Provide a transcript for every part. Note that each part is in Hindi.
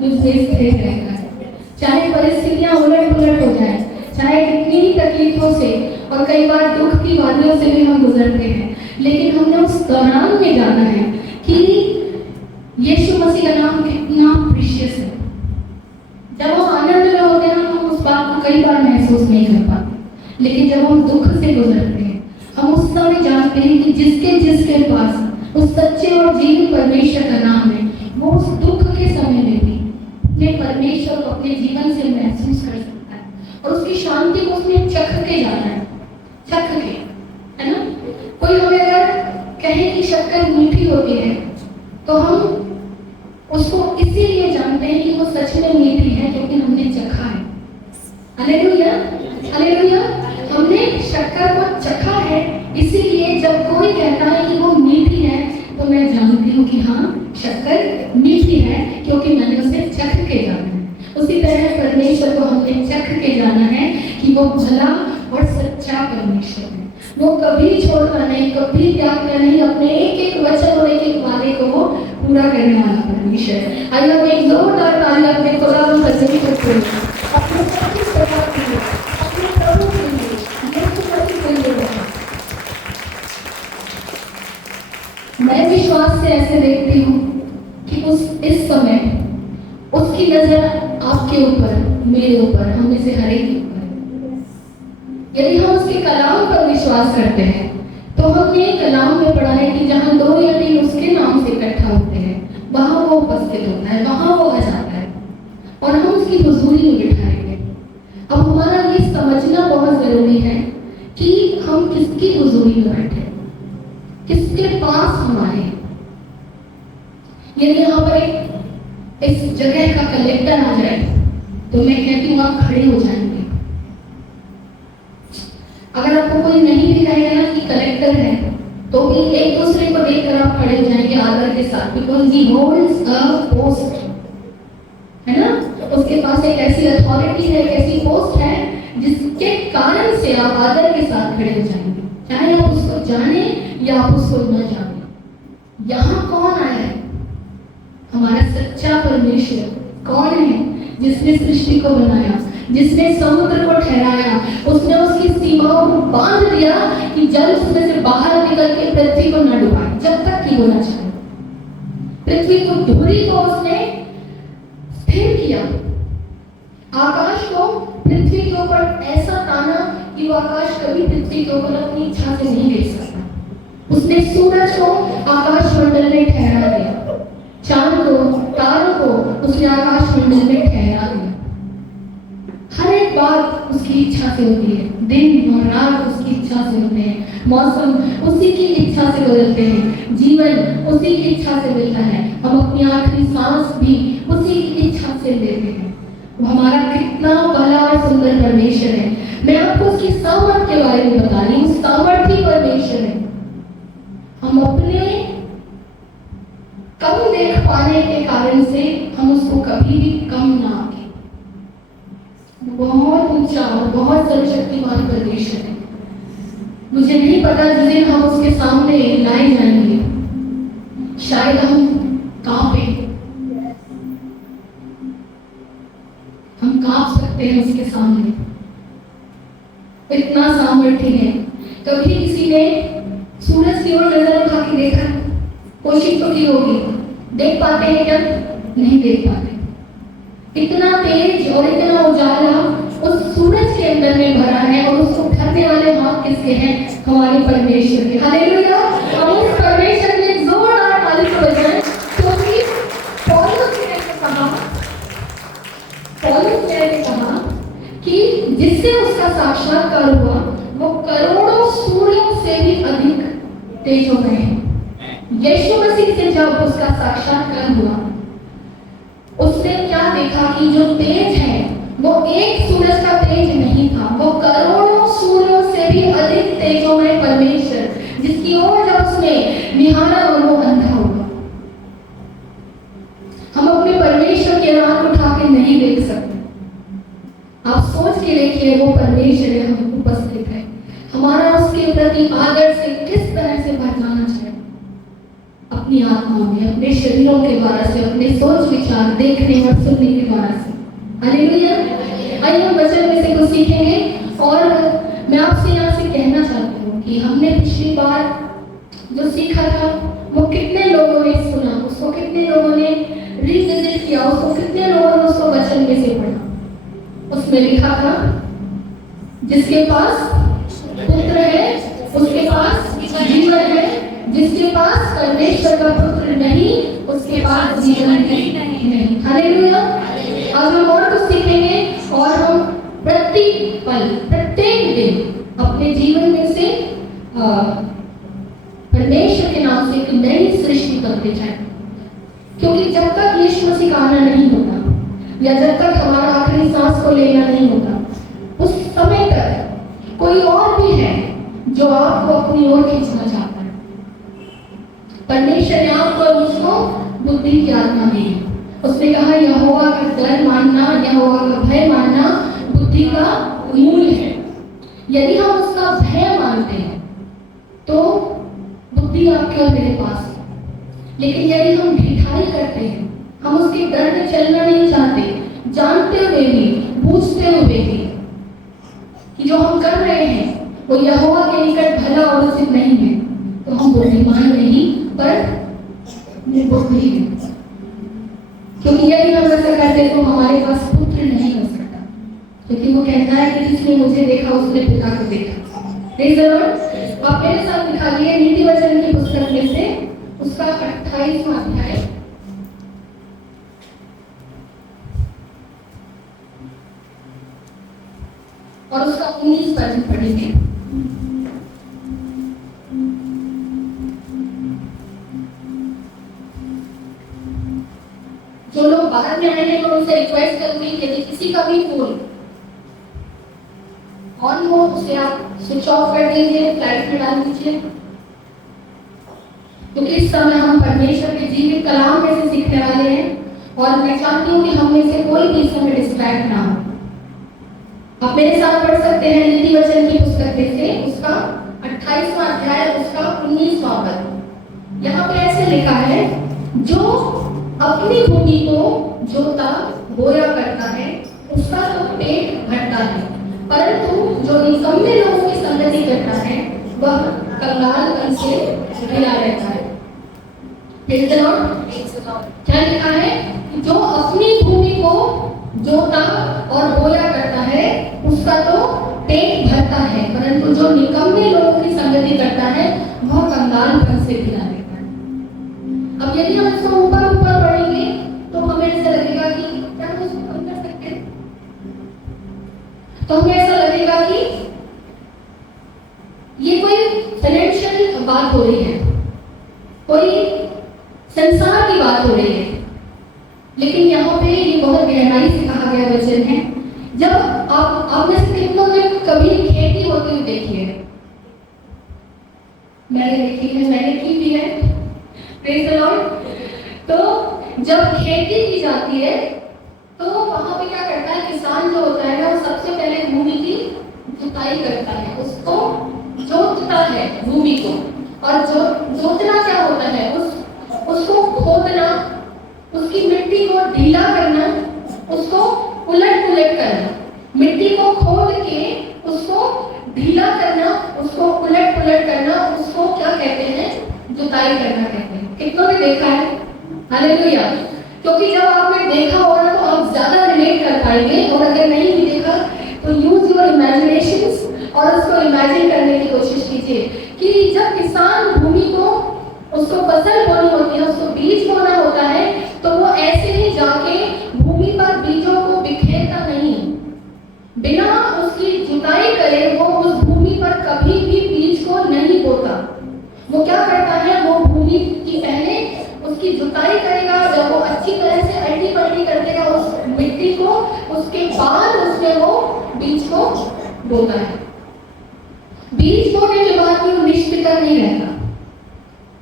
मुझसे स्थिर रहता है। चाहे परिस्थितियां उलट पुलट हो जाए, चाहे कितनी ही तकलीफों से और कई बार दुख की वादियों से भी हम गुजरते हैं, लेकिन हमने उस दौरान में जाना है कि यीशु मसीह का नाम कितना प्रीशियस है। जब हम आनंद में होते हैं हम उस बात को कई बार महसूस नहीं कर पाते, लेकिन जब हम दुख से गुजरते हैं हम उस समय जानते हैं कि जिसके पास उस सच्चे और जीवित परमेश्वर का नाम है, वो उस दुख के समय में भी अपने परमेश्वर को अपने जीवन से महसूस कर सकता है और उसकी शांति को उसने चख के जाना है, चख के, है ना। कोई हमें अगर कहे कि शक्कर मीठी होती है तो हम उसको इसीलिए जानते हैं कि वो सच में मीठी है क्योंकि हमने चखा है। Hallelujah, hallelujah. हमने शक्कर को चखा है, इसीलिए जब कोई कहता है कि वो मीठी है तो मैं जानती हूँ कि हाँ शक्कर मीठी है क्योंकि मैंने उसे चख के जाना है। उसी तरह परमेश्वर को हमने चख के जाना है कि वो भला और सच्चा परमेश्वर है। वो कभी छोड़ता नहीं, कभी त्यागता नहीं, अपने एक एक वचन और एक एक वादे को वो पूरा करने वाला परमेश्वर है। आइए हम एक जोरदार ताली अपने खुदा को सजनी करते हैं, अपने सच्ची सत्ता के लिए, अपने प्रभु के लिए, यीशु मसीह के लिए। मैं विश्वास से ऐसे देखती हूँ कि इस समय उसकी नजर आपके ऊपर, मेरे ऊपर, हम में से हर एक के ऊपर। यदि हम उसके कलाम पर विश्वास करते हैं तो हमने कलाम में पढ़ा है कि जहाँ 2 या 3 उसके नाम से इकट्ठा होते हैं वहां वो उपस्थित होता है, वहां वो आ जाता है और हम उसकी हुजूरी में बिठाएंगे। अब हमारा ये समझना बहुत जरूरी है कि हम किसकी हुजूरी में बैठे, किसके पास हमारे। यदि यहाँ पर इस जगह का कलेक्टर आ जाए तो मैं कहती हूँ आप खड़े हो जाएंगे। अगर आपको कोई नहीं दिखाएगा ना कि कलेक्टर है तो भी एक दूसरे को देखकर आप खड़े हो जाएंगे आदर के साथ, because he holds a post, है ना। उसके पास एक ऐसी अथॉरिटी है, एक ऐसी पोस्ट है जिसके कारण से आप आदर के साथ खड़े हो जाएंगे, चाहे आप उसको जाने या आप उसको न जाने। यहाँ कौन आया है? हमारा सच्चा परमेश्वर। कौन है? जिसने सृष्टि को बनाया, जिसने समुद्र को ठहराया, उसने उसकी सीमाओं को बांध दिया कि जल उसमें से बाहर निकल के पृथ्वी को न डुबाए जब तक कि वो न चाहे। पृथ्वी को, धुरी को उसने स्थिर किया, आकाश को पृथ्वी के ऊपर ऐसा ताना कि वो आकाश कभी पृथ्वी के ऊपर अपनी इच्छा से नहीं देख सकता। उसने सूरज को आकाश मंडल में ठहरा दिया, चांद को, तारों को उसने आकाश मंडल में ठहरा दिया। हर एक बात उसकी इच्छा से होती है, दिन और रात उसकी इच्छा से होते हैं, मौसम उसी की इच्छा से बदलते हैं, जीवन उसी की इच्छा से मिलता है, हम अपनी आखिरी सांस भी उसी की इच्छा से लेते हैं। वो हमारा कितना भला और सुंदर परमेश्वर है। मैं आपको उसकी सामर्थ के बारे में बता रही हूँ, सामर्थी परमेश्वर है। हम अपने कम देख पाने के कारण से हम उसको कभी भी कम ना आके, बहुत ऊंचा और बहुत सर्वशक्तिमान परमेश्वर है। मुझे नहीं पता जिस दिन हम उसके सामने लाए जाएंगे शायद हम कांपे, हम कांप सकते हैं उसके सामने, इतना सामर्थ्य है। कभी किसी ने सूरज की ओर नजर उठा के देखा? कोशिश तो की होगी, देख पाते हैं क्या? नहीं देख पाते। इतना तेज और इतना उजाला उस सूरज के अंदर में भरा है और उसको उठाने वाले हाथ किसके हैं? हमारे परमेश्वर के। हालेलुया। हम उस परमेश्वर के लिए जोरदार ताली बजाएं, क्योंकि पौलुस ने कहा कि जिससे उसका साक्षात्कार हुआ वो करोड़ों सूर्यों से भी अधिक तेज हो गए हैं। यीशु मसीह से जब उसका साक्षात्कार हुआ उसने क्या देखा कि जो तेज है वो एक सूरज का तेज नहीं था, वो करोड़ों सूर्यों से भी अधिक तेजोमय परमेश्वर, जिसकी ओर जब उसने निहारा और वो अंधा हुआ। हम अपने परमेश्वर की आंख उठा के नहीं देख सकते। आप सोच के देखिए, वो परमेश्वर है, हम उपस्थित है, हमारा उसके प्रति आदर से किस तरह से बरताना चाहिए। अपनी आत्मा में, अपने शरीरों के द्वारा से, अपने सोच विचार, देखने और सुनने के द्वारा से। हालेलुया। आइए हम वचन में से कुछ सीखेंगे। और मैं आपसे यहाँ से कहना चाहती हूँ कि हमने पिछली बार जो सीखा था वो कितने लोगों ने सुना, उसको कितने लोगों ने रिविजिट किया, उसको कितने लोगों ने उसको वचन में से पढ़ा। उसमें लिखा था जिसके पास पुत्र है उसके पास जीवन है, जिसके पास परमेश्वर का पुत्र नहीं उसके पास जीवन नहीं। हालेलुया। आज हम और कुछ सीखेंगे और हम प्रति पल, प्रत्येक दिन अपने जीवन में से परमेश्वर के नाम से एक नई सृष्टि करते जाए। क्योंकि जब तक यीशु मसीह का आना नहीं होता या जब तक हमारा आखिरी सांस को लेना नहीं होता, उस समय तक कोई और भी है जो आपको अपनी ओर खींचना चाहता है। परमेश्वर ने आपको और मुझको बुद्धि की आत्मा दी है। उसने कहा यहोवा का डर मानना, यहोवा का भय मानना बुद्धि का मूल है। यदि हम उसका भय मानते हैं तो बुद्धि आपके और मेरे पास है। लेकिन यदि हम ढिठाई करते हैं, हम उसके डर में चलना नहीं चाहते, जानते हुए भी, बूझते हुए भी कि जो हम कर रहे हैं वो यहोवा के निकट भला और उचित नहीं है, तो हम बुद्धिमान नहीं पर निर्बुद्धि हैं। क्योंकि यदि हम ऐसा करते तो हमारे पास पुत्र नहीं हो सकता, क्योंकि वो कहता है कि जिसने मुझे देखा उसने पिता को देखा। Praise the Lord. आप मेरे साथ निकालिए नीति वचन की पुस्तक में से उसका 28वां अध्याय और उसका 19 पद पढ़ेंगे। जो लोग बाहर में आए हैं मैं उनसे रिक्वेस्ट करूंगी कि यदि किसी का भी फोन ऑन हो उसे आप स्विच ऑफ कर दीजिए, फ्लाइट में डाल दीजिए। क्योंकि इस समय हम परमेश्वर के जीवित कलाम में से सीखने वाले हैं और मैं चाहती हूँ कि हम में से कोई भी समय डिस्ट्रैक्ट ना हो। आप मेरे साथ पढ़ सकते हैं नीति वचन की पुस्तक में से उसका 28वां अध्याय उसका 19वां पद। यहाँ पे ऐसे लिखा है, जो अपनी भूमि को जोता बोया करता है उसका तो पेट भरता है, परंतु जो निकम्मे लोगों की संगति करता है वह कंगालपन से घिरा रहता है। Praise the Lord. क्या लिखा है? जो अपनी भूमि को जोता और बोया करता है उसका तो पेट भरता है, परंतु जो निकम्मे लोगों की संगति करता है वह कंगालपन से घिरा रहता है। अब यदि हम इसको ऊपर ऊपर पढ़ेंगे तो हमें ऐसा लगेगा कि क्या हम इसको कम कर सकते हैं? तो हमें ऐसा लगेगा कि ये कोई फाइनेंशियल बात हो रही है, कोई संसार की बात हो रही है। लेकिन यहाँ पे ये बहुत गहराई से कहा गया वचन है। जब आप में से कितनों ने कभी खेती होती हुई देखी है? मैंने देखी है, मैंने की भी है। Praise the Lord. तो जब खेती की जाती है तो वहां पे क्या करता है किसान जो होता है ना, वो सबसे पहले भूमि की जुताई करता है, उसको जोतता है भूमि को। और जो जोतना क्या होता है, उसको खोदना, उसकी मिट्टी को ढीला करना, उसको उलट पुलट करना, मिट्टी को खोद के उसको ढीला करना, उसको उलट पुलट करना, उसको क्या कहते हैं? जुताई करना कहते हैं। कितनों ने देखा है? हालेलुया। क्योंकि जब आपने देखा होगा तो आप ज्यादा रिलेट कर पाएंगे, और अगर नहीं भी देखा तो यूज योर इमेजिनेशंस और उसको इमेजिन करने की कोशिश कीजिए कि जब किसान भूमि को उसको फसल बोनी होती है, उसको बीज बोना होता है, तो वो ऐसे ही जाके भूमि पर बीजों को बिखेरता नहीं, बिना उसकी जुताई करे वो उस भूमि पर कभी भी बीज को नहीं बोता। वो क्या करता है, वो भूमि की पहले उसकी जुताई करेगा, जब वो अच्छी तरह से अल्टी पल्टी कर देगा उस मिट्टी को, उसके बाद उसमें वो बीज को बोता है। बीज बोने के बाद भी वो निष्फिक्र नहीं रहता।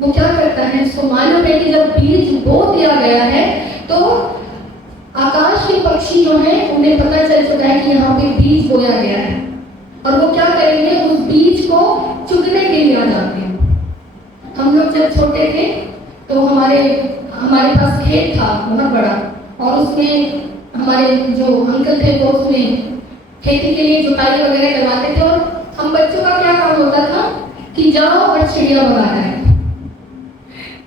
वो क्या करता है, उसको मालूम है कि जब बीज बो दिया गया है तो आकाश के पक्षी जो हैं उन्हें पता चल चुका है कि यहाँ पे बीज बोया गया है, और वो क्या करेंगे, उस बीज को चुगने के लिए आ जाते हैं। हम लोग जब छोटे थे तो हमारे हमारे पास खेत था बहुत बड़ा, और उसमें हमारे जो अंकल थे वो उसमें खेती के लिए जुताई वगैरह करवाते थे, और हम बच्चों का क्या काम होता था कि जाओ और चिड़िया भगाना है,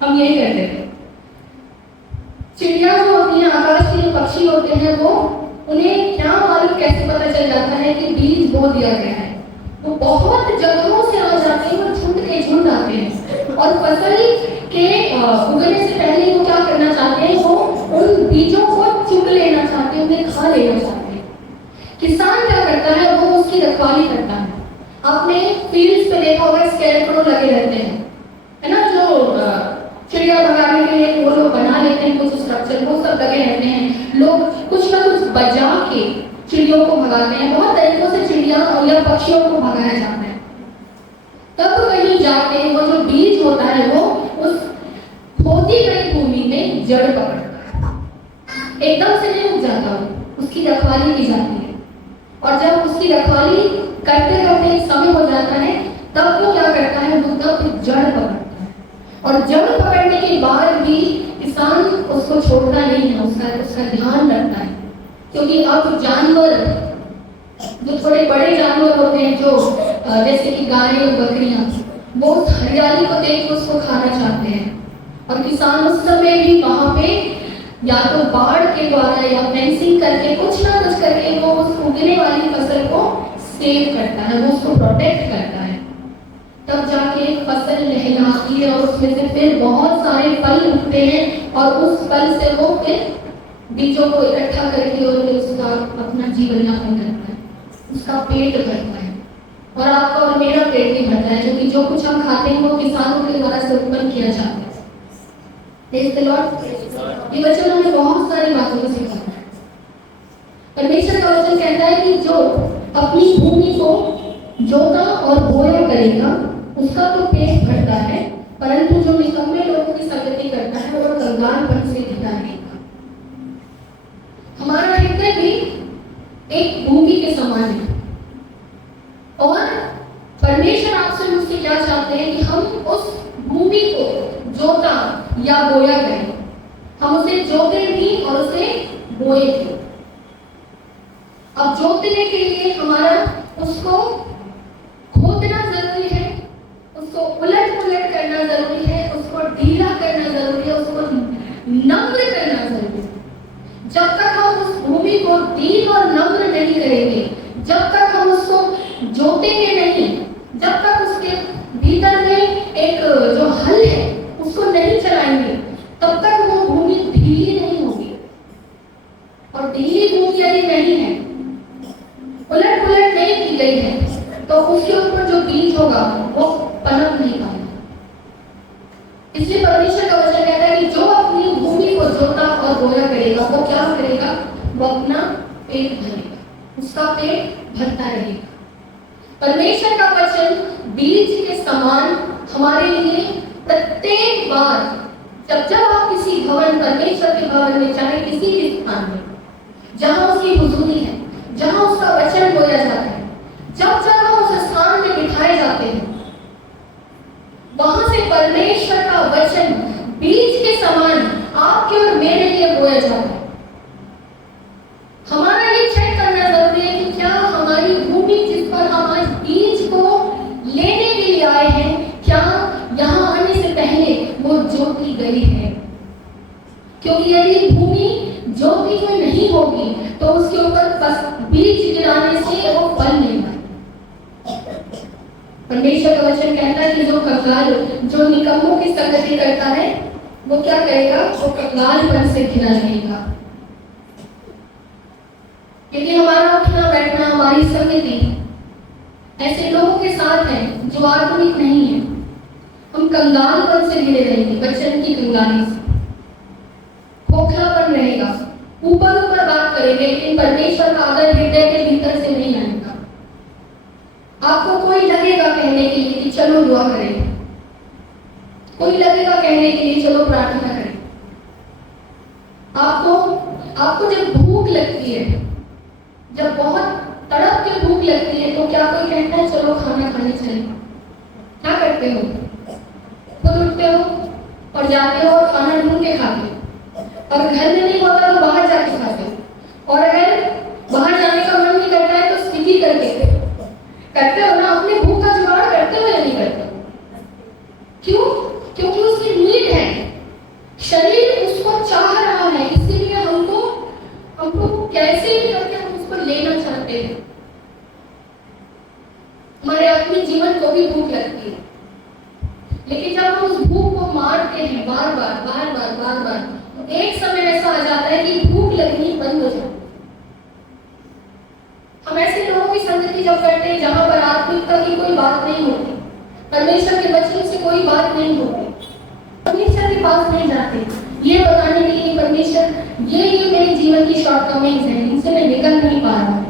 हम यही करते थे। चिड़िया जो होती है, आकाश के पक्षी होते हैं, वो उन्हें क्या मालूम कैसे पता चल जाता है कि बीज बो दिया गया है। वो बहुत जगहों से आ जाते हैं और झुंड के झुंड आते हैं, और फसल के उगने से पहले वो क्या करना चाहते हैं, वो उन बीजों को चुग लेना चाहते हैं, उन्हें खा लेना चाहते हैं। किसान क्या करता है, वो उसकी रखवाली करता है। आपने फील्ड्स पे देखा होगा स्केरक्रो लगे रहते हैं, है ना, जो चिड़िया भगाने के लिए वो लोग बना लेते हैं कुछ स्ट्रक्चर, वो सब लगे रहते हैं। लोग कुछ ना कुछ बजा के चिड़ियों को भगाते हैं, बहुत तरीकों से चिड़िया या पक्षियों को भगाया जाता है। तब कहीं जाके वो जो बीज होता है वो उस खोदी गई भूमि में जड़ पकड़ता है, एकदम से नहीं उग जाता, उसकी रखवाली की जाती है। और जब उसकी रखवाली करते करते एक समय हो जाता है, तब वो क्या करता है, वो तब जड़ पकड़ता है। और जड़ पकड़ने के बाद भी किसान उसको छोड़ना नहीं है, उसका ध्यान रखता है, क्योंकि अब जानवर जो थोड़े बड़े जानवर होते हैं, जो जैसे कि गाय और बकरियां, वो उस हरियाली को देख के उसको खाना चाहते हैं। और किसान उस समय भी वहां पे या तो बाढ़ के द्वारा या फेंसिंग करके कुछ ना कुछ करके वो उस उगने वाली फसल को सेव करता है, वो उसको प्रोटेक्ट करता है। तब जाके एक फसल लहलाती है और उसमें से फिर बहुत सारे फल उगते हैं, और उस फल से वो फिर बीजों को इकट्ठा करके और फिर उसका अपना जीवन यापन करता है, उसका पेट भरता है, और आपका और मेरा पेट भी भरता है, क्योंकि जो कुछ हम खाते हैं वो किसानों के द्वारा से उत्पन्न किया जाता है। Praise the Lord. ये वचन हमें बहुत सारी बातों को सिखाता है। परमेश्वर का वचन कहता है कि जो अपनी भूमि को जोता और बोया करेगा उसका तो पेट भरता है, परंतु जो निकम्मे लोगों की संगति करता है वो कंगालपन से घिरा रहेगा। हमारा हृदय भी एक भूमि के समान है, और परमेश्वर आपसे मुझसे क्या चाहते हैं कि हम उस भूमि को जोता या बोया करें। हम उसे जोते भी और उसे बोए भी। अब जोतने के लिए हमारा उसको खोदना जरूरी है, उसको उलट पुलट करना जरूरी है, उसको ढीला करना जरूरी है, उसको नम्र करना जरूरी है। जब तक हम उस भूमि को दीन और नम्र नहीं करेंगे, जब तक हम उसको जोतेंगे नहीं, जब तक उसके भीतर में एक जो हल है उसको नहीं चलाएंगे, तब तक वो भूमि ढीली नहीं होगी। और ढीली भूमि यदि नहीं है, उलट पुलट नहीं की गई है, तो उसके ऊपर जो बीज होगा वो पनप नहीं पाएगा। इसलिए परमेश्वर का वचन कहता है कि जो अपनी भूमि को जोता और बोया करेगा वो क्या करेगा, वो अपना पेट भरेगा, उसका पेट भरता रहेगा। परमेश्वर का वचन बीज के समान हमारे लिए प्रत्येक बार जब आप किसी भवन, परमेश्वर के भवन में, चाहे किसी भी स्थान में जहां उसकी हुजूरी है, जहां उसका वचन बोया जाता है, जब हम उस स्थान में बिठाए जाते हैं, वहां से परमेश्वर का वचन बीज के समान आपके और मेरे लिए बोया जाता है। हमारा ये चेक करना जरूरी है कि क्या हमारी भूमि जिस पर हम आज बीज को लेने के लिए आए हैं, क्या यहाँ आने से पहले वो जोती गई है। क्योंकि यदि भूमि जोती हुई नहीं होगी तो उसके ऊपर बीज गिराने से वो फल नहीं पाएगा। परमेश्वर का वचन कहता है कि जो कंगाल, जो निकम्मों की संगति करता है, वो क्या करेगा, वो कंगालपन से घिरा रहेगा। यदि हमारा उठना बैठना, हमारी संगति ऐसे लोगों के साथ है जो आत्मिक नहीं है, हम कंगालपन से घिरे रहेंगे, वचन की कंगाली से, खोखलापन रहेगा, ऊपर ऊपर बात करेंगे, लेकिन परमेश्वर का आदर हृदय के भीतर से नहीं आएगा। आपको कोई लगेगा कहने के लिए कि चलो दुआ करें, कोई लगेगा कहने के लिए चलो प्रार्थना करें। आपको जब भूख लगती है, जब बहुत तड़प के भूख लगती है, तो क्या कोई कहता है चलो खाना खाने चले? क्या करते हो? खुद उठते हो और जाते हो और खाना ढूंढ के खाते हो, और घर में नहीं होता तो बाहर जाके खाते हो, और अगर बाहर जाने का मन नहीं करता है तो स्विगी करके करते हो ना, अपने भूख का जुगाड़ करते हो या नहीं करते? क्यों? क्योंकि उसकी नीड है, शरीर उसको चाह रहा है, इसीलिए हमको कैसे भी करके हम उसको लेना चाहते हैं। हमारे अपने जीवन को भी भूख लगती है, लेकिन जब हम उस भूख को मारते हैं बार बार, तो एक समय ऐसा आ जाता है कि भूख लगनी बंद हो जाती है। हम ऐसे लोगों की संगति जब करते हैं जहां पर आत्मिकता की कोई बात नहीं होती, परमेश्वर के वचन से कोई बात नहीं होती, परमेश्वर के पास नहीं जाते ये बताने के लिए परमेश्वर ये मेरे जीवन की शॉर्टकमिंग्स हैं, इनसे मैं निकल नहीं पा रहा हूं।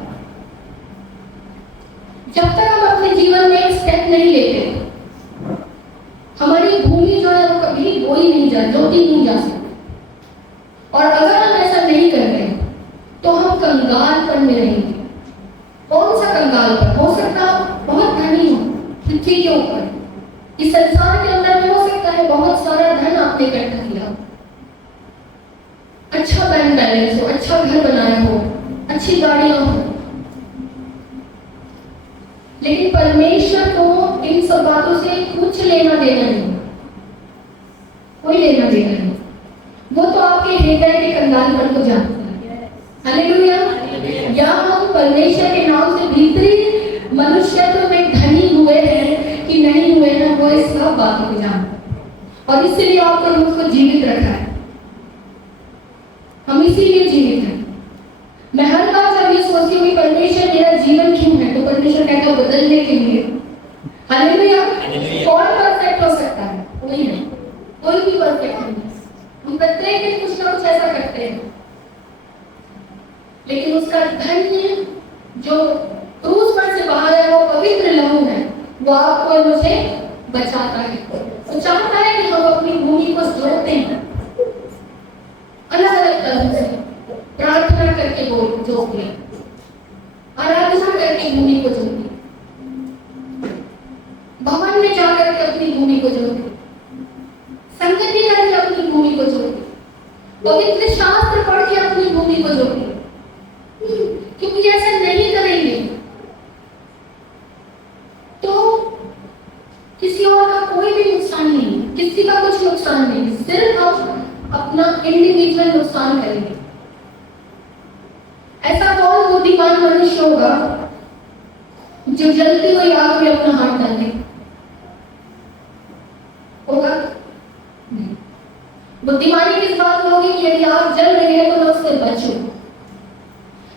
जब तक हम अपने जीवन में एक स्टेप नहीं लेते, हमारी भूमि जो है वो कभी बोई नहीं जोती नहीं जा सकती। और अगर हम ऐसा नहीं कर रहे तो हम कंगालपन में रहेंगे। कौन सा कंगालपन? हो सकता है बहुत धनी हो पृथ्वी के ऊपर, इस संसार के अंदर में हो सकता है बहुत सारा धन आपने इकट्ठा किया, अच्छा बैंक बैलेंस हो, अच्छा घर बनाया हो, अच्छी गाड़ियां हो, लेकिन परमेश्वर को इन सब बातों से कुछ लेना देना नहीं, कोई लेना देना नहीं। वो तो आपके हृदय के कंगालपन को जानता है। हालेलुया। या हम परमेश्वर के नाम से भीतरी मनुष्यत्व में धनी हुए हैं कि नहीं हुए हैं, वो इस सब बातों को जानता है, और इसीलिए आपको रूह को जीवित रखा है। हम इसीलिए जीवित हैं। मैं हर बार जब ये सोचती हूँ कि परमेश्वर मेरा जीवन क्यों है, तो परमेश्वर कहता है बदलने के लिए। हालेलुया। कौन परफेक्ट हो सकता है? कोई नहीं, कोई भी परफेक्ट नहीं है। हम प्रत्येक दिन कुछ ना कुछ ऐसा करते हैं, लेकिन उसका धन्य जो क्रूस पर से बाहर है, वो पवित्र लहू है, वो आपको और मुझे बचाता है। वो चाहता है कि हम अपनी भूमि को जोड़ते हैं, अलग अलग तरह से प्रार्थना करके जोड़ते हैं, आराधना करके भूमि को जोड़ते हैं, भवन में जाकर के अपनी भूमि को जोड़ते हैं, संगति करके अपनी भूमि को जोड़ते हैं, पवित्र शास्त्र पढ़ के अपनी भूमि को जोड़ते हैं। क्योंकि ऐसा नहीं करेंगे तो किसी और का कोई भी नुकसान नहीं, किसी का कुछ नुकसान नहीं, सिर्फ हम अपना इंडिविजुअल नुकसान करेंगे। ऐसा कौन बुद्धिमान मनुष्य होगा जो जलती हुई आग में अपना हाथ डाले? होगा? बुद्धिमानी किस बात में होगी कि यदि आग जल रही है तो मैं उससे बचूं।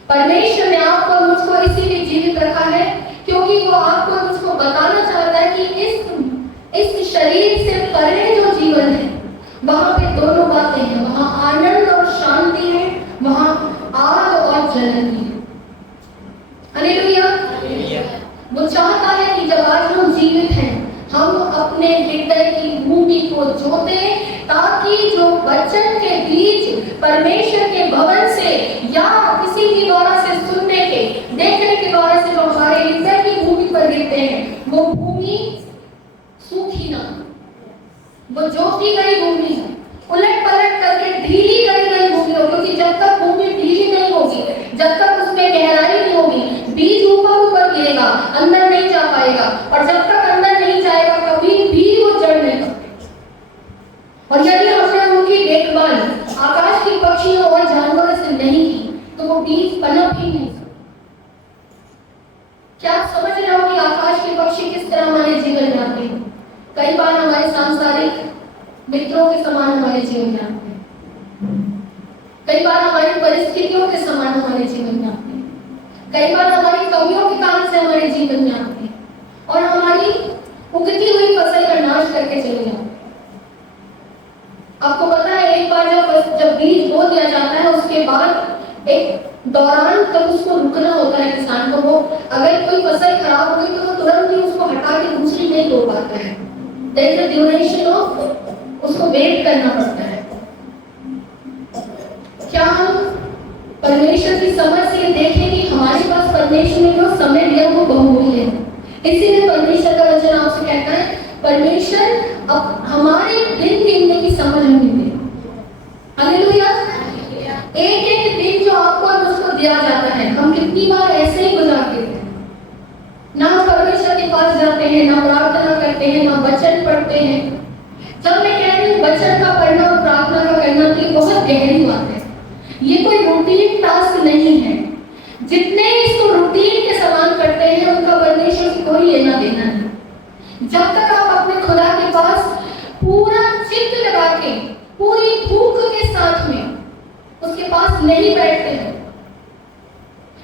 परमेश्वर ने आपको और मुझको इसीलिए जीवित रखा है क्योंकि वो आपको और मुझको बताना चाहता है कि इस शरीर से परे जो जीवन है वहां पे दोनों बातें हैं, वहां आनंद और शांति है, वहां आग और जलन है। हालेलुया। वो चाहता है कि जब आज हम जीवित हैं हम अपने हृदय की भूमि को जोते, ताकि जो वचन के बीच परमेश्वर के भवन से या किसी भी द्वारा से सुनने के देखने के द्वारा से जो हमारे हृदय की भूमि पर गिरते हैं वो भूमि सूखी ना, वो जोती गई भूमि है, उलट पलट करके ढीली करी गई भूमि हो। क्योंकि जब तक भूमि ढीली नहीं होगी, जब तक उसमें गहराई नहीं होगी, बीज ऊपर ऊपर गिरेगा, अंदर नहीं जा पाएगा, और जब तक अंदर नहीं जाएगा कभी भी वो जड़ नहीं सकते। और यदि हमने उनकी देखभाल आकाश के पक्षियों और जानवरों से नहीं की तो वो बीज पनप ही नहीं सकते। क्या आप समझ रहे हो कि आकाश के पक्षी किस तरह हमारे जीवन में आते हैं? कई बार हमारे सांसारिक मित्रों के समान हमारे जीवन में आते हैं, कई बार हमारी परिस्थितियों के समान हमारे जीवन में आते हैं, कई बार हमारी कमियों के कारण से हमारे जीवन में आते हैं और हमारी उगती हुई फसल का नाश करके चले जाते हैं। आपको पता है एक बार जब बीज बो दिया जाता है उसके बाद एक दौरान तक उसको रुकना होता है किसान को। वो अगर कोई फसल खराब हो गई तो वो तुरंत ही उसको हटा के दूसरी नहीं बो पाता है। There is a duration of, उसको वेट करना पड़ता है। क्या हम परमेश्वर की समझ से देखें कि हमारे पास परमेश्वर ने जो समय दिया वो बहुमूल्य है। इसीलिए परमेश्वर का वचन आपसे कहता है, परमेश्वर अब हमारे दिन गिनने की ना परमेश्वर के पास जाते हैं, ना प्रार्थना करते हैं, ना वचन पढ़ते हैं। जब मैं कह रही हूँ वचन का पढ़ना और प्रार्थना का करना, तो ये बहुत गहरी बात है। ये कोई रूटीन टास्क नहीं है। जितने इसको रूटीन के समान करते हैं उनका परमेश्वर से कोई लेना देना नहीं। जब तक आप अपने खुदा के पास पूरा चित्त लगा के, पूरी भूख के साथ में उसके पास नहीं बैठते हैं,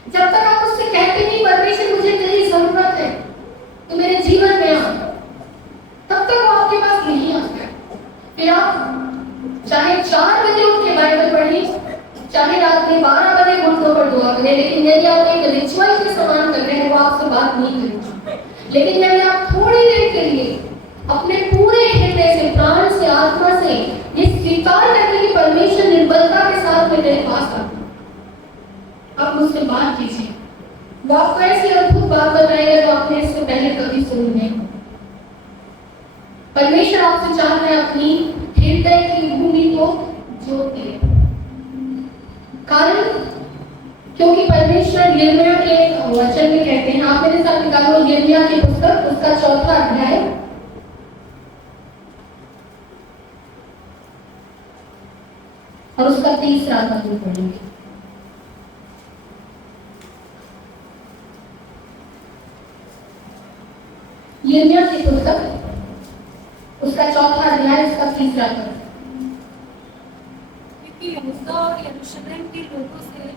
जब तक आप उससे कहते नहीं परमेश्वर मुझे तेरी जरूरत है तो मेरे जीवन में आ, तब तक वो आपके पास नहीं आता। फिर आप चाहे 4 बजे उठ के बाइबल पढ़िए, चाहे रात में 12 बजे घुटनों पर दुआ करें, लेकिन यदि आप एक रिचुअल के समान कर रहे हैं वो आपसे बात नहीं करेगा। लेकिन यदि आप थोड़ी देर के लिए अपने पूरे हृदय से, प्राण से, आत्मा से ये स्वीकार करके कि परमेश्वर निर्बलता के साथ में तेरे पास आता, आप मुझसे बात कीजिए, वो आपको ऐसी अद्भुत बात बताएगा जो आपने इससे पहले कभी सुनी नहीं। परमेश्वर आपसे चाहता है अपनी हृदय की भूमि को जोते। कारण क्योंकि परमेश्वर यिर्मयाह के वचन में कहते हैं, आप मेरे साथ निकालो यिर्मयाह की पुस्तक, उसका 4था अध्याय और उसका 3रा पद पढ़ेंगे। यिर्मयाह की पुस्तक, उसका 4था अध्याय, उसका 3रा पद। क्योंकि यहूदा और यरूशलेम के लोगों से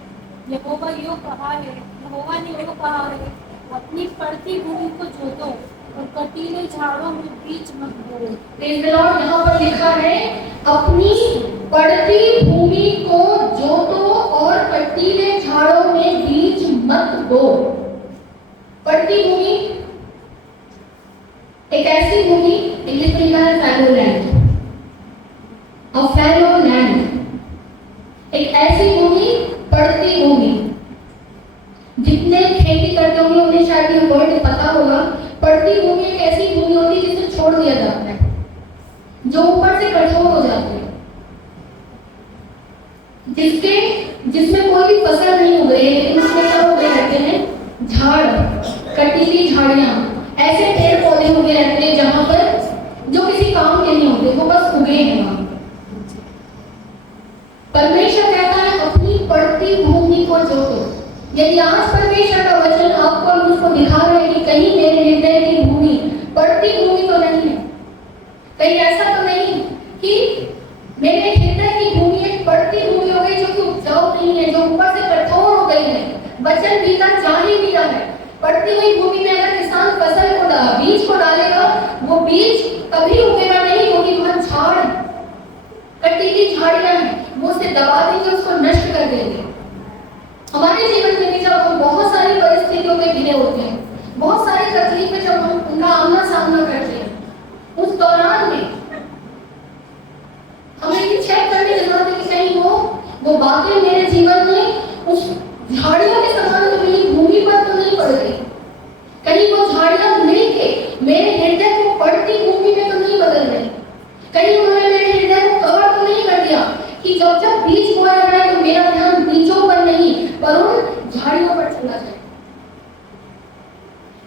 यहोवा यूं कहा है, यहोवा ने यूं कहा है, अपनी पड़ती भूमि को जोतो और कटीले झाड़ों में बीज मत बोओ। Praise the Lord. यहाँ पर लिखा है अपनी पड़ती भूमि को जोतो और कटीले झाड़ों में बीज मत बो। पड़ती भूमि एक ऐसी भूमि, इंग्लिश में लिखा है फैलो लैंड, और फैलो लैंड एक ऐसी भूमि, पड़ती भूमि। जितने खेती करते होंगे उन्हें शायद ये वर्ड पता होगा। पड़ती भूमि एक ऐसी भूमि होती है जिसे छोड़ दिया जाता है, जो ऊपर से कठोर हो जाती है, जिसमें कोई भी फसल नहीं उग रही है, लेकिन उसमें क्या उगे रहते हैं? झाड़, कटीली झाड़ियां, ऐसे पेड़ पौधे उगे रहते हैं जहां पर जो किसी काम के नहीं होते, वो बस उगे हैं वहां। परमेश्वर कहता है अपनी पड़ती भूमि को जोतो। यदि आज परमेश्वर का वचन आपको और मुझको दिखा रहा है कि कहीं मेरे हृदय की भूमि पड़ती भूमि तो नहीं है, कहीं ऐसा तो नहीं कि मेरे हृदय की भूमि एक पड़ती भूमि हो गई जो कि उपजाऊ नहीं है, जो ऊपर से कठोर हो गई है, वचन भीतर जा ही नहीं रहा है। पड़ती हुई भूमि में अगर किसान फसल को बीज को डालेगा, वो बीज कभी उगेगा नहीं, क्योंकि वहां झाड़, कटीली झाड़ियां हैं, वो उसे दबा देंगे, उसको नष्ट कर देंगे। हमारे जीवन में भी जब हम बहुत सारी परिस्थितियों में घिरे होते हैं, बहुत सारी तकलीफें जब हम उनका आमना सामना करते हैं, उस दौरान में हमें ये चेक करने की जरूरत है कि कहीं वो बातें मेरे जीवन में उस झाड़ियों के समान तो मेरी भूमि पर तो नहीं पड़ गई, कहीं वो झाड़ियां मिलके मेरे हृदय को पड़ती भूमि में तो नहीं बदल रही, कहीं उन्होंने मेरे हृदय को कवर तो नहीं कर दिया कि जब जब बीज बोया जाए तो मेरा ध्यान बीजों पर नहीं पर उन झाड़ियों पर चला जाए।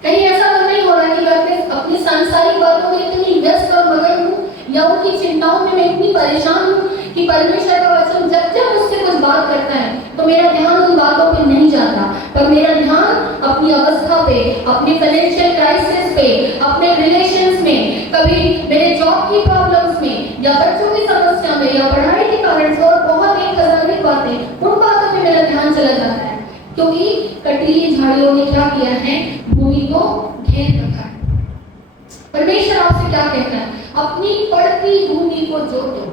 कहीं ऐसा तो नहीं हो रहा कि मैं अपनी सांसारिक बातों में इतनी व्यस्त और मगन हूँ, या उनकी चिंताओं में मैं इतनी परेशान हूँ कि परमेश्वर का वचन जब जब मुझसे कुछ बात करता है तो मेरा ध्यान उन बातों पे नहीं जाता, पर मेरा ध्यान अपनी अवस्था पे, अपने फाइनेंशियल क्राइसिस पे, अपने रिलेशंस में, कभी मेरे जॉब की प्रॉब्लम्स में, या बच्चों की समस्या में, या पढ़ाई के कारण से, और बहुत ही खजानी बातें, उन बातों में मेरा ध्यान चला जाता है, क्योंकि कटीली झाड़ियों ने क्या किया है? भूमि को घेर रखा है। परमेश्वर आपसे क्या कहता है? अपनी पड़ती भूमि को जोतो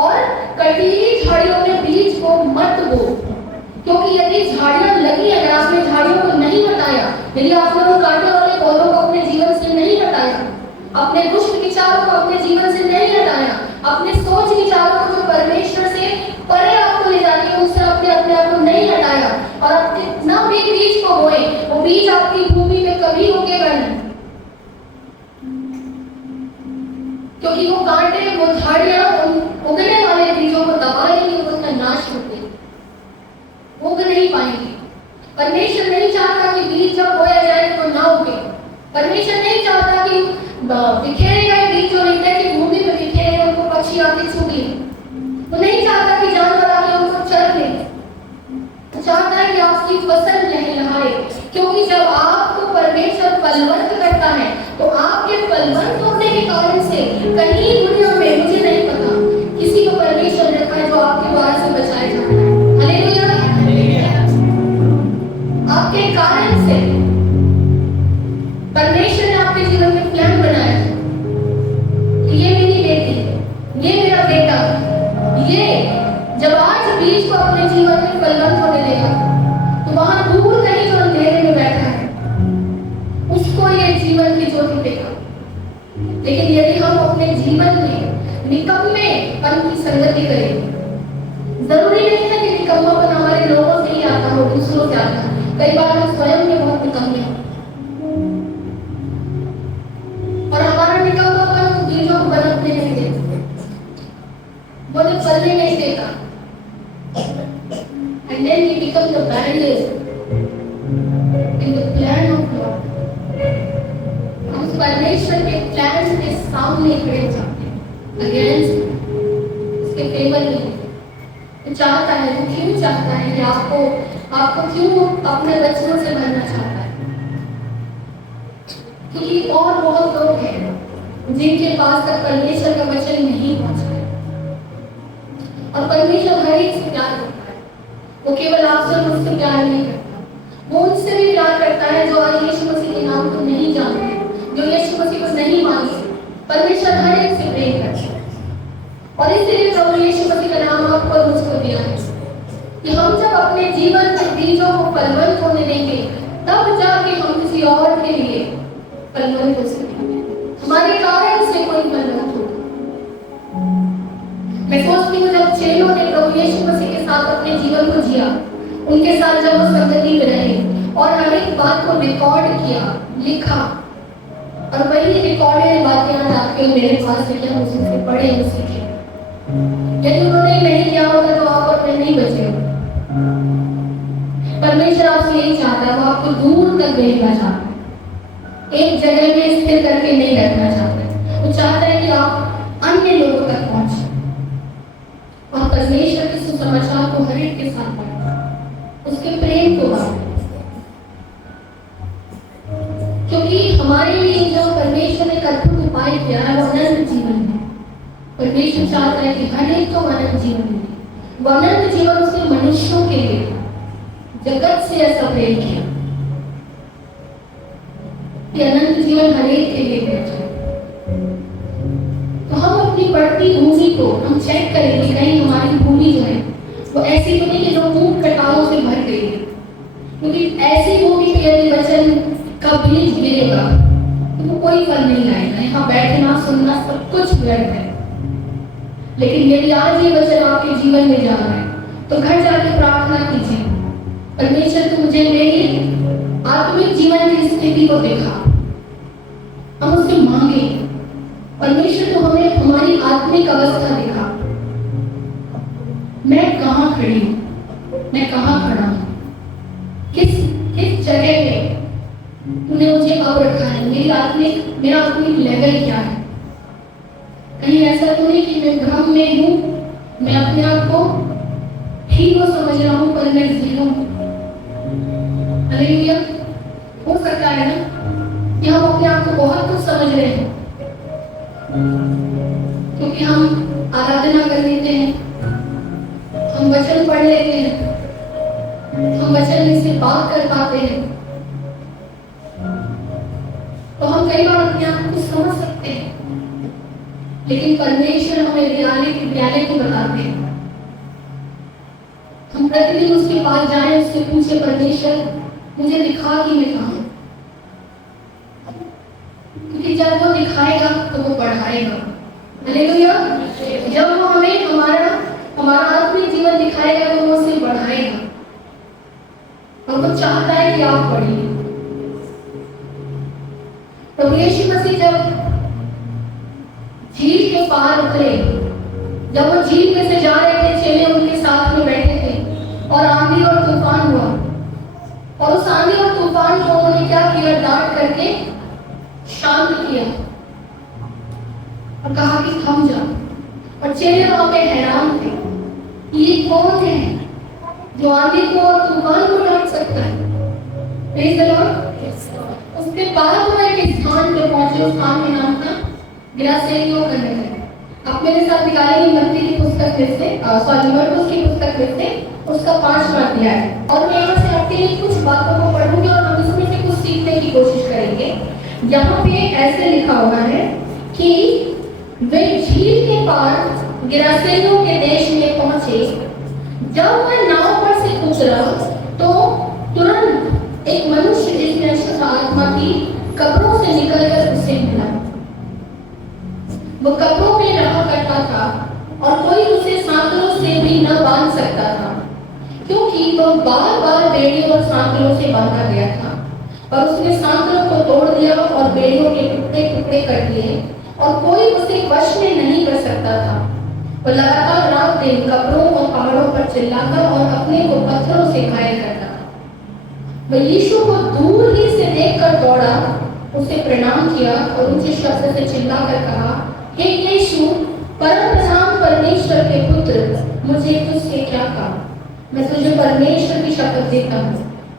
और कटीली झाड़ियों में बीज को मत बो, क्योंकि यदि झाड़ियां लगी, अगर आपने झाड़ियों को नहीं हटाया, यदि आपने उन कांटे वाले पौधों को अपने जीवन से नहीं हटाया, अपने दुष्ट विचारों को अपने जीवन से नहीं हटाया, अपने सोच विचारों को जो परमेश्वर से परे आपको ले जाती है उससे अपने आप को नहीं हटाया, और आप कितना भी बीज को बोए, वो बीज आपकी भूमि में कभी उगेगा नहीं, क्योंकि वो कांटे, वो झाड़ियां उगने वाले बीजों को दबा लेंगे, उसका नाश कर देंगे, उग नहीं पाएंगे। परमेश्वर नहीं चाहता कि बीज जब बोया जाए तो ना बिखेरे गए बीज जो रहते हैं कि भूमि में बिखेरे उनको पक्षी आके चुग ले। वो नहीं चाहता कि जानवर आके उनको चर ले, चाहता है कि आपकी फसल लहलहाए, क्योंकि जब आपको परमेश्वर फलवंत करता है तो आपके फलवंत होने के कारण से कहीं दुनिया में मुझे नहीं पता किसी को परमेश्वर रखा है जो आपके द्वारा से बचाया जाता है। हालेलुया। आपके कारण से परमेश्वर ने आपके जीवन में प्लान बनाया है कि ये मेरी बेटी, ये मेरा बेटा, ये जब आज बीज को अपने जीवन में फलवंत होने देगा तो वहां दूर कहीं जो अंधेरे में बैठा है उसको ये जीवन की ज्योति देगा। लेकिन यदि हम अपने जीवन में निकम्मेपन की संगति करें, जरूरी नहीं है कि निकम्मापन हमारे लोगों से ही आता हो, दूसरों से आता है। कई बार हम स्वयं में बहुत निकम्मे हैं और हमारा निकम्मापन बीजों को बनने नहीं देता, वो जब फलने नहीं देता, and then we become the barriers in the plan of God. हम परमेश्वर के प्लान के सामने खड़े हो जाते हैं, अगेंस्ट उसके फेवर में। वो चाहता है, वो क्यों चाहता है कि आपको क्यों अपने वचनों से भरना चाहता है? क्योंकि और बहुत लोग हैं जिनके पास तक परमेश्वर का वचन नहीं पहुंचा है और परमेश्वर हर एक से प्यार करता है। वो केवल आपसे और मुझसे प्यार नहीं करता, वो उनसे भी प्यार करता है जो आज यीशु मसीह के नाम को नहीं जानते, जो यीशु मसीह को नहीं मानते। परमेश्वर हर एक से प्रेम करता है और इसलिए प्रभु यीशु मसीह का नाम आपको और मुझको दिया है कि हम जब अपने जीवन के बीजों को फलवंत होने देंगे तब जाके हम किसी और के लिए फलवंत हो सकेंगे। हमारे कारण से कोई फलवंत होगा। मैं सोचती हूँ जब चेलों ने प्रभु यीशु मसीह के साथ अपने जीवन को जिया, उनके साथ जब वो संगति में रहे और हर एक बात को रिकॉर्ड किया, लिखा, और वही रिकॉर्डेड बातें आज आपके मेरे पास है कि हम उससे पढ़े और सीखे। यदि उन्होंने नहीं किया होगा तो आप और मैं नहीं बचे होंगे। परमेश्वर आपसे यही चाहता है, वो आपको दूर तक भेजना चाहता है, एक जगह में स्थिर करके नहीं रखना चाहता है। वो चाहता है कि आप अन्य लोगों तक पहुंचे और परमेश्वर के सुसमाचार को हर एक के साथ बांटें, उसके प्रेम को बांटें। क्योंकि हमारे लिए जो परमेश्वर ने अद्भुत उपाय किया है वो अनंत जीवन है। परमेश्वर चाहता है कि हर एक को अनंत जीवन मिले। वो अनंत जीवन उसने मनुष्यों के लिए, जगत से ऐसा प्रेम किया कि अनंत जीवन हर एक के लिए भेजा। तो हम अपनी बढ़ती भूमि को हम चेक करेंगे, कहीं हमारी भूमि जो है वो ऐसी तो नहीं कि जो ऊंट कटारों से भर गई है, क्योंकि ऐसी भूमि पे यदि वचन का बीज गिरेगा तो वो कोई फल नहीं आएगा। यहाँ बैठना सुनना सब कुछ व्यर्थ है। लेकिन यदि आज ये वचन आपके जीवन में जा रहा है तो घर जाके प्रार्थना कीजिए, परमेश्वर तू मुझे मेरी आत्मिक जीवन की स्थिति को दिखा। हम उससे मांगे, परमेश्वर तो हमें हमारी आत्मिक अवस्था दिखा। मैं कहाँ खड़ी हूँ, मैं कहाँ खड़ा हूँ, किस जगह पे तूने मुझे अब रखा है, मेरा आत्मिक लेवल क्या है। कहीं ऐसा तो नहीं कि मैं भ्रम में हूँ, मैं अपने आप को हीरो समझ रहा हूँ पर मैं जीरो हूँ। हालेलुया। हो सकता है ना कि हम अपने आप को बहुत कुछ समझ रहे हैं, क्योंकि हम आराधना कर लेते हैं, हम वचन पढ़ लेते हैं, हम वचन में से बात कर पाते हैं, तो हम कई बार अपने आप को समझ सकते हैं। लेकिन परमेश्वर हमें रियलिटी बताते हैं। हम प्रतिदिन उसके पास जाएं, उससे पूछे, परमेश्वर मुझे दिखा कि मैं कहाँ हूं, क्योंकि जब वो दिखाएगा तो वो बढ़ाएगा। हालेलुया। जब वो हमें हमारा आत्मिक जीवन दिखाएगा तो वो उसे बढ़ाएगा और वो चाहता है कि आप बढ़िए। तो यीशु मसीह जब झील के पार उतरे, जब वो झील में से जा रहे थे, चेले उनके साथ में बैठे थे और आंधी और तूफान हुआ, और उस आंधी और तूफान को उन्होंने क्या किया, डांट करके शांत किया। और कहा कि थम जाओ। और चेले वहां पे हैरान थे, ये कौन है जो आंधी को और तूफान को डांट सकता है। Praise the Lord. उसके बाद वो एक स्थान पे पहुंचे, उस स्थान का नाम था गिरासेनियों का नगर। आप मेरे साथ निकालेंगे मत्ती की पुस्तक में से, मरकुस की पुस्तक में से उसका 5वां अध्याय। और मैं यहाँ से आपके लिए कुछ बातों को पढ़ूंगी और हम इसमें से कुछ सीखने की कोशिश करेंगे। यहाँ पे ऐसे लिखा हुआ है कि वे झील के पार गिरासेनियों के देश में पहुंचे। जब वह नाव पर से उतरा तो तुरंत एक मनुष्य जिसमें अशुद्ध आत्मा थी कब्रों से निकलकर उसे मिला। वो कब्रों में रहा करता था और कोई उसे सांकलों से भी न बांध सकता था, क्योंकि वह बार बार बेड़ियों और सांकलों से बांधा गया था। और उसने सांकलों को तोड़ दिया और बेड़ियों के टुकड़े टुकड़े कर दिए और कोई उसे वश में नहीं कर सकता था। वह लगातार रात दिन कब्रों और पहाड़ों पर चिल्लाता और अपने को पत्थरों से घायल करता था। वह यीशु को दूर ही से देखकर दौड़ा, उसे प्रणाम किया और ऊंचे शब्द से चिल्लाकर कहा, हे यीशु, परम प्रधान परमेश्वर के पुत्र, मुझे तुझसे क्या काम? मैं तुझे परमेश्वर की शपथ देता हूँ,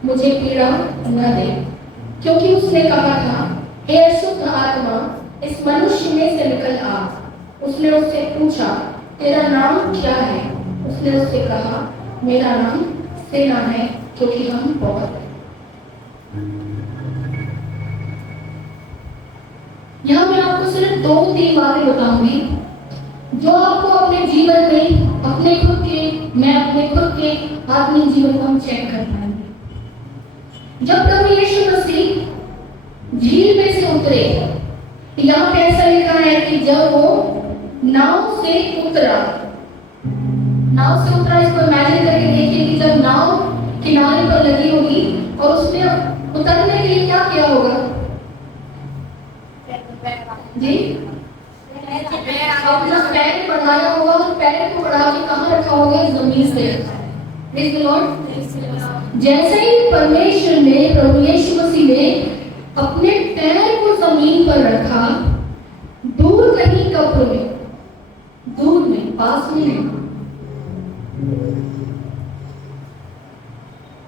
मुझे पीड़ा न दे। क्योंकि उसने कहा था, हे अशुद्ध आत्मा, इस मनुष्य में से निकल आ। उसने उससे पूछा, तेरा नाम क्या है? उसने उससे कहा, मेरा नाम सेना है, क्योंकि हम बहुत हैं। यहाँ मैं आपको सिर्फ 2-3 बातें बताऊंगी जो आपको अपने जीवन में अपने खुद के आत्मिक जीवन को हम चेक कर पाएंगे। जब प्रभु यीशु मसीह झील में से उतरे, यहाँ पे ऐसा लिखा है कि जब वो नाव से उतरा, इसको इमेजिन करके देखिए कि जब नाव किनारे पर लगी होगी और उसने उतरने के लिए क्या किया होगा जी? अपना पैर बढ़ाया होगा और पैर को बढ़ा के कहाँ रखा होगा? जमीन पे। Praise the Lord. जैसे ही परमेश्वर ने, प्रभु यीशु मसीह ने अपने पैर को जमीन पर रखा, दूर कहीं कब्र में, दूर में, पास में नहीं,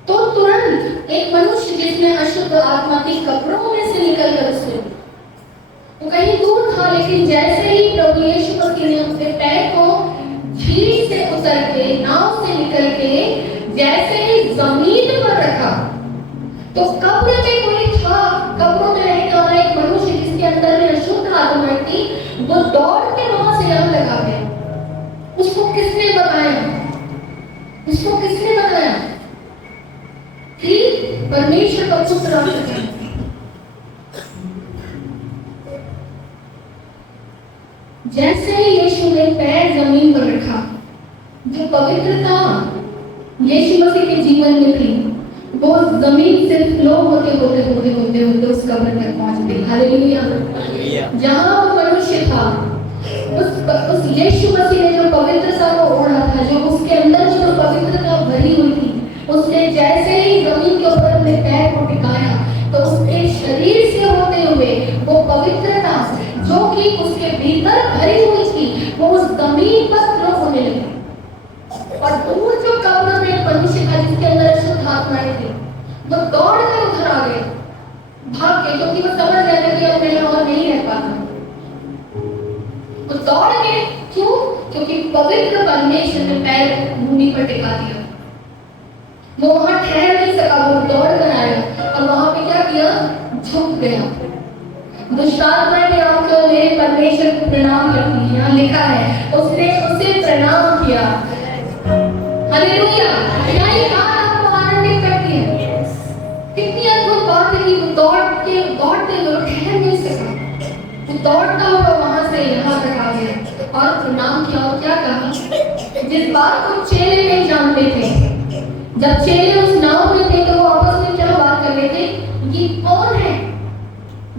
तो तुरंत एक मनुष्य जिसमें अशुद्ध आत्मा थी कब्रों में से निकलकर उससे, वो कहीं दूर था, लेकिन जैसे ही प्रभु यीशु मसीह ने अपने पैर को झील से उतर के, नाव से निकल के जैसे ही जमीन पर रखा, तो कब्र में कोई था, कब्रों में रहने वाला एक मनुष्य जिसके अंदर में अशुद्ध आत्मा थी, वो दौड़ के वहां से यहाँ लगा गया। उसको किसने बताया? कि परमेश्वर का पुत्र आ चुका है। जैसे ही यीशु ने पैर जमीन पर रखा, जो पवित्रता यीशु मसीह के जीवन में थी, वो जमीन से फ्लो होते उस कब्र तक पहुंच गई। हालेलुया। जहां वो मनुष्य था, उस यीशु मसीह ने जो पवित्रता को ओढ़ा था, जो उसके अंदर जो पवित्रता भरी हुई थी, उसने जैसे ही जमीन के ऊपर अपने पैर को टिकाया, तो उसके शरीर से होते हुए वो पवित्रता जो कि उसके भीतर भरी हुई थी, वो उस जमीन पर फ्लो होने लगी। और दूर जो कब्र में मनुष्य था जिसके अंदर अशुद्ध आत्माएं थी, वो दौड़ कर उधर आ गए, भाग के, क्योंकि वो समझ गया था कि अब मैं और नहीं रह पाता। वो दौड़ के, क्यों? क्योंकि पवित्र परमेश्वर ने पैर भूमि पर टिका दिया। वो वहां ठहर नहीं सका, वो दौड़ कर आया और वहां पे क्या किया? झुक गया। दुष्टात्मा ने आकर मेरे परमेश्वर को प्रणाम करती है, यहाँ लिखा है, उसने उसे प्रणाम किया। हालेलुया। क्या ये बात आपको आनंदित करती है? कितनी अद्भुत बात है कि वो दौड़ते हुए ठहर नहीं सका, वो दौड़ता हुआ वहां से यहाँ तक आ गया और प्रणाम किया। और क्या कहा? जिस बात को चेले नहीं जानते थे, जब चेले उस नाव में थे तो वो आपस में क्या बात कर रहे थे? ये कौन है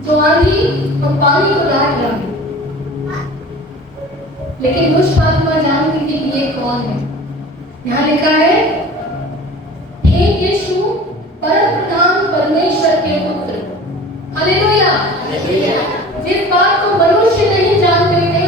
जो आंधी और पानी को डांट रहा है? लेकिन दुष्ट आत्मा जानती थी कि ये कौन है। यहाँ लिखा है, हे यीशु, परम प्रधान परमेश्वर के पुत्र। हालेलुया। जिस बात को मनुष्य नहीं जानते थे,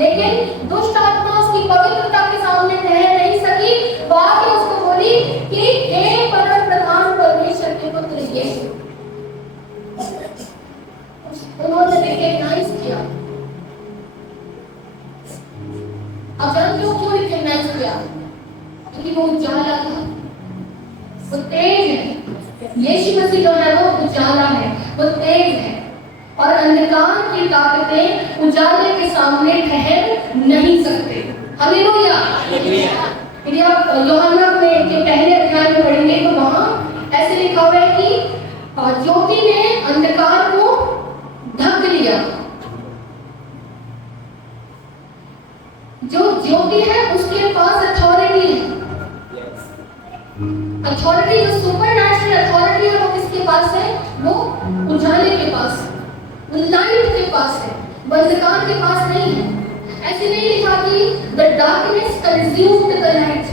लेकिन दुष्ट आत्मा उसकी पवित्रता के सामने ठहर नहीं सकी। वो आके उसको बोली कि हे परम प्रधान परमेश्वर के पुत्र यीशु। उन्होंने रिकॉग्नाइज किया। अब जानते हो क्यों रिकॉग्नाइज किया? क्योंकि वो उजाला था, वो तेज है। यीशु मसीह जो है वो उजाला है, वो तेज है, और अंधकार की ताकतें उजाले के सामने ठहर नहीं सकते। हालेलुया। यदि आप यूहन्ना में के पहले अध्याय में पढ़ेंगे तो वहां ऐसे लिखा हुआ है कि ज्योति ने अंधकार को ढक लिया। जो ज्योति है उसके पास अथॉरिटी है। अथॉरिटी, जो सुपर नेचुरल अथॉरिटी है, वो किसके पास है? वो उजाले के पास, लाइट के पास है, अंधकार के पास नहीं है। ऐसे नहीं लिखा कि the darkness consumed the light,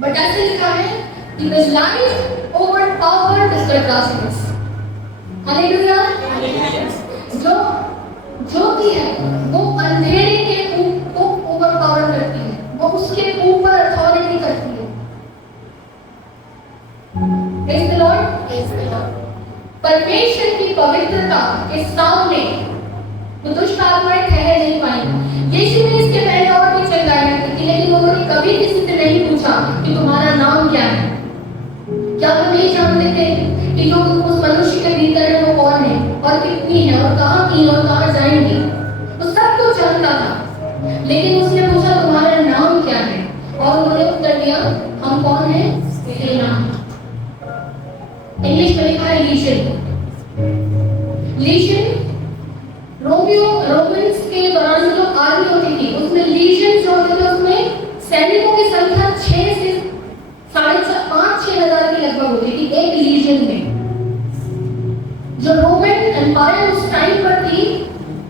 but ऐसे लिखा है कि the light overpowered the darkness. Hallelujah. जो ज्योति है वो अंधेरे के को ओवरपावर करती है, वो उसके ऊपर अथॉरिटी करती है। Praise the Lord, praise the Lord. परमेश्वर की पवित्रता के सामने तो दुष्ट आत्माएं ठहर नहीं पाई। यीशु ने इसके पहले और भी चंगाइयां की, लेकिन उन्होंने कभी किसी से नहीं पूछा कि तुम्हारा नाम क्या है। क्या वो नहीं जानते थे कि जो उस मनुष्य के भीतर है वो कौन है और कितनी है और कहाँ की और कहाँ जाएंगी? वो सब कुछ जानता था, लेकिन उसने पूछा तुम्हारा नाम क्या है, और उन्होंने उत्तर दिया हम कौन है, तेरे नाम। इंग्लिश में लिखा है लीजन। लीजन रोमन्स के दौरान जो आर्मी होती थी उसमें लीजन जो होते थे उसमें सैनिकों की संख्या 6 से 5,500 हजार की लगभग होती थी एक लीजन में। जो रोमन एम्पायर उस टाइम पर थी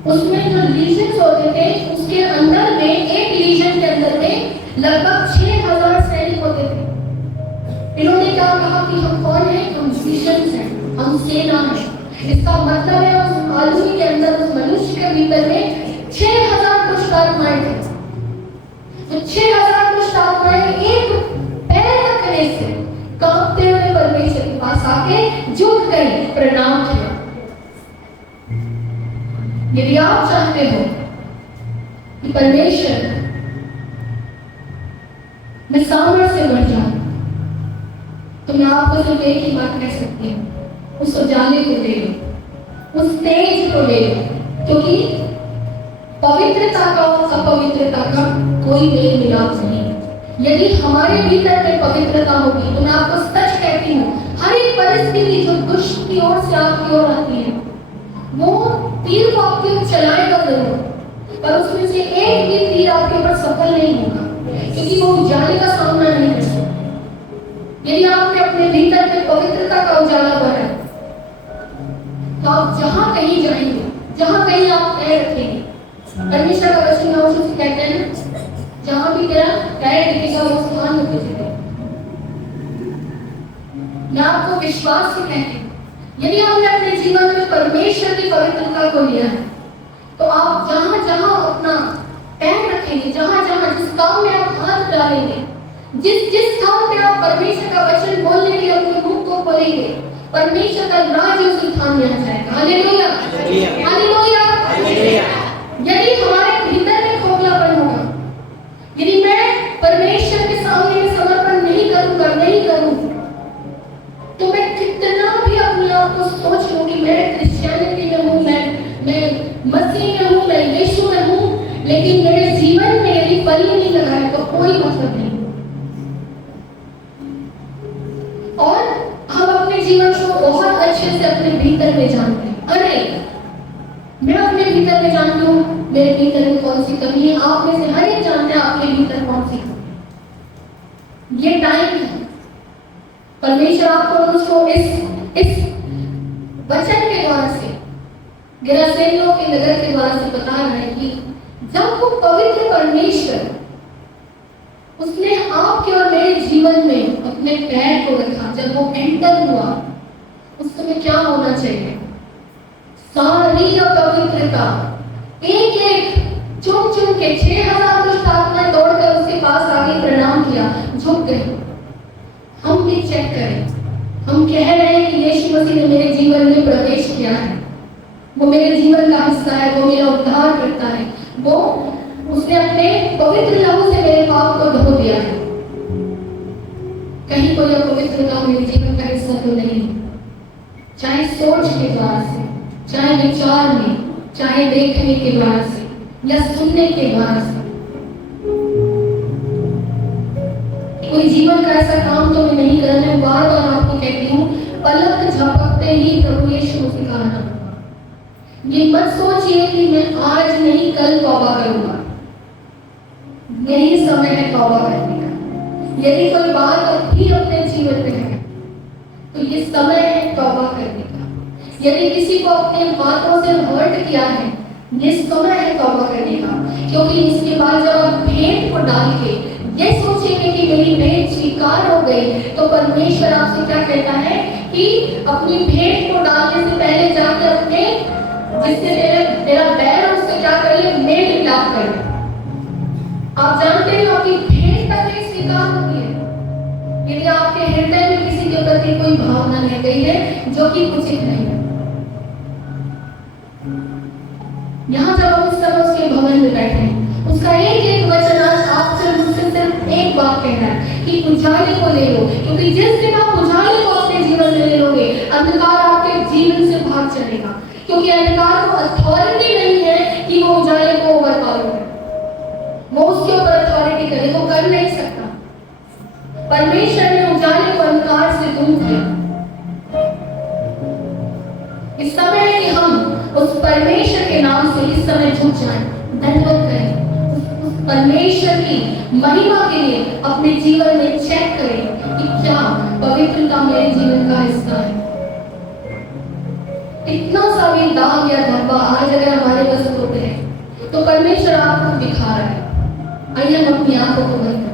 उसमें जो लीजन होते थे उसके अंदर में, एक लीजन के अंदर में लगभग 6,000 सैनिक होते थे। इन्होंने क्या कहा कि हम कौन है? हम लीजन्स हैं, हम सेना हैं। इसका मतलब है उस आदमी के अंदर, उस मनुष्य के भीतर में 6,000 दुष्ट आत्माएं थे। तो 6,000 दुष्ट आत्माएं एक पैर रखने से कांपते हुए परमेश्वर के पास आके झुक गई, प्रणाम किया। यदि आप चाहते हो कि परमेश्वर मैं सामर्थ्य से बढ़ जाऊं, तो मैं आपको सिर्फ एक ही बात कह सकती हूँ, उस उजाले को ले लो, उस तेज को ले लो, क्योंकि पवित्रता का और अपवित्रता का कोई मेल मिलाप नहीं। यदि हमारे भीतर में पवित्रता होगी तो मैं आपको सच कहती हूँ, हर एक परिस्थिति जो दुष्ट की ओर से आपकी ओर आती है वो तीर को आपके ऊपर चलाएगा जरूर, पर उसमें से एक भी तीर आपके ऊपर सफल नहीं होगा, क्योंकि वो उजाले का सामना नहीं कर सकता। यदि आपने अपने भीतर में पवित्रता का उजाला भरा तो आप जहां कहीं जाएंगे, जहां कहीं आप पैर रखेंगे, परमेश्वर का वचन यहोशू से कहते हैं जहां भी तेरा पैर दिखेगा वो स्थान में पहुंचेगा। मैं आपको विश्वास से कहती हूँ, यदि आपने अपने जीवन में परमेश्वर की पवित्रता को लिया है तो आप जहां जहां अपना पैर रखेंगे, जहां जहां जिस काम में आप हाथ डालेंगे, जिस जिस काम में आप परमेश्वर का वचन बोलने के लिए अपने मुंह को खोलेंगे, परमेश्वर का राज्य उस स्थान में आ जाएगा। Hallelujah, hallelujah, hallelujah. यदि हमारे भीतर में खोखलापन होगा, यदि मैं परमेश्वर के सामने समर्पण नहीं करूंगा, नहीं करूं, तो मैं कितना भी अपने आप को सोच लूं कि मैं क्रिश्चियनिटी में हूं, मैं मसीह में हूं, मैं यीशु में हूं, लेकिन मेरे जीवन में यदि फल नहीं लगा है तो कोई मतलब नहीं। और हम अपने जीवन को बहुत अच्छे से अपने भीतर में जानते हैं। अरे मैं अपने भीतर में जानती हूँ मेरे भीतर में कौन सी कमी है, आप में से हर एक जानते हैं आपके भीतर कौन सी कमी। ये टाइम है, परमेश्वर आपको उसको इस वचन के द्वारा से, गिरासेनियों के नगर के द्वारा से बता रहा है कि जब वो पवित्र परमेश्वर उसने आपके और मेरे जीवन में अपने पैर को रखा, जब वो एंटर हुआ उस समय क्या होना चाहिए? सारी पवित्रता एक एक चुन चुन के 6000 दुष्ट आत्माएं दौड़कर उसके पास आगे प्रणाम किया, झुक गए। हम भी चेक करें, हम कह रहे हैं कि यीशु मसीह ने मेरे जीवन में प्रवेश किया है, वो मेरे जीवन का हिस्सा है, वो मेरा उद्धार करता है, वो उसने अपने पवित्र लहू से मेरे पाप को धो दिया है। कहीं कोई अपवित्र लहू मेरे जीवन का हिस्सा तो नहीं, चाहे सोच के द्वारा से, चाहे विचार में, चाहे देखने के द्वारा से या सुनने के द्वारा से। कोई जीवन का ऐसा काम तो मैं नहीं कर रहा, बार बार आपको कहती हूँ, पलक झपकते ही प्रभु यीशु मसीह का आना होगा। ये मत सोचिए कि मैं आज नहीं कल तौबा करूंगा, यही समय है तौबा करने का। यदि कोई बात अभी अपने जीवन में है तो ये समय है तौबा करने का। यदि किसी को अपने बातों से हर्ट किया है, ये समय है तौबा करने का। क्योंकि इसके बाद जब आप भेंट को डाल के ये सोचेंगे कि मेरी भेंट स्वीकार हो गई, तो परमेश्वर आपसे क्या कहता है कि अपनी भेंट को डालने से पहले जाकर अपने जिससे तेरा बैर है उससे क्या करिए, मेल मिलाप करिए। आप जानते हो आपकी भेंट तक स्वीकार होगी है यदि आपके हृदय में किसी के प्रति कोई भावना रह गई है जो कि उचित नहीं है। यहाँ जब हम इस समय उसके भवन में बैठे हैं, उसका एक एक वचन आज आपसे मुझसे सिर्फ एक बात कह रहा है कि उजाले को ले लो, क्योंकि जिस दिन आप उजाले को अपने जीवन में ले लोगे, अंधकार आपके जीवन से भाग चलेगा। क्योंकि अंधकार को अथॉरिटी नहीं है कि वो उजाले को ओवरपावर करे, वो उसके ऊपर अथॉरिटी करे, वो कर नहीं सकता। परमेश्वर ने उजाले को अंधकार से दूर किया। इस समय है कि हम उस परमेश्वर के नाम से इस समय झुक जाएं, दंडवत करें, उस परमेश्वर की महिमा के लिए अपने जीवन में चेक करें कि क्या पवित्रता मेरे जीवन का हिस्सा है। इतना सा भी दाग या धब्बा आज अगर हमारे बस होते हैं तो परमेश्वर आपको दिखा रहा है। आइए हम अपनी आंखों को बंद करें।